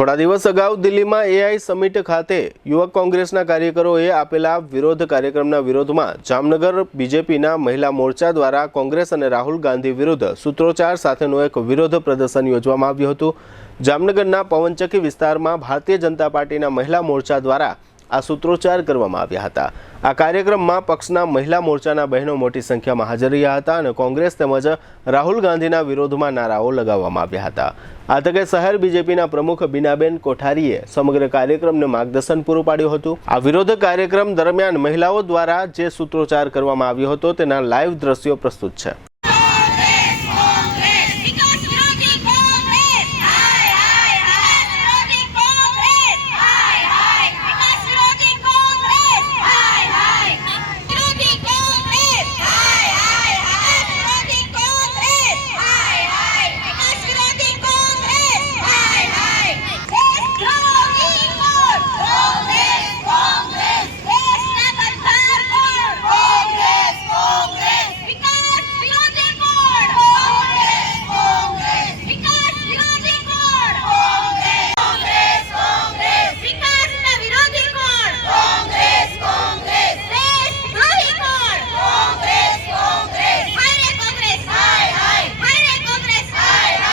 થોડા દિવસ અગાઉ દિલ્હીમાં એઆઈ સમિટ ખાતે યુવક કોંગ્રેસના કાર્યકરોએ આપેલા વિરોધ કાર્યક્રમના વિરોધમાં જામનગર બીજેપીના મહિલા મોરચા દ્વારા કોંગ્રેસ અને રાહુલ ગાંધી વિરુદ્ધ સૂત્રોચ્ચાર સાથેનું એક વિરોધ પ્રદર્શન યોજવામાં આવ્યું હતું। જામનગરના પવનચક્કી વિસ્તારમાં ભારતીય જનતા પાર્ટીના મહિલા મોરચા દ્વારા આ સૂત્રોચ્ચાર કરવામાં આવ્યા હતા। આ કાર્યક્રમમાં પક્ષના મહિલા મોરચાના બહેનો મોટી સંખ્યામાં હાજર રહ્યા હતા અને કોંગ્રેસ તેમજ રાહુલ ગાંધીના વિરોધમાં નારાઓ લગાવવામાં આવ્યા હતા। આ તકે શહેર બીજેપીના પ્રમુખ બીનાબેન કોઠારીએ સમગ્ર કાર્યક્રમને માર્ગદર્શન પૂરું પાડ્યું હતું। આ વિરોધ કાર્યક્રમ દરમિયાન મહિલાઓ દ્વારા જે સૂત્રોચ્ચાર કરવામાં આવ્યો હતો તેના લાઈવ દ્રશ્યો પ્રસ્તુત છે।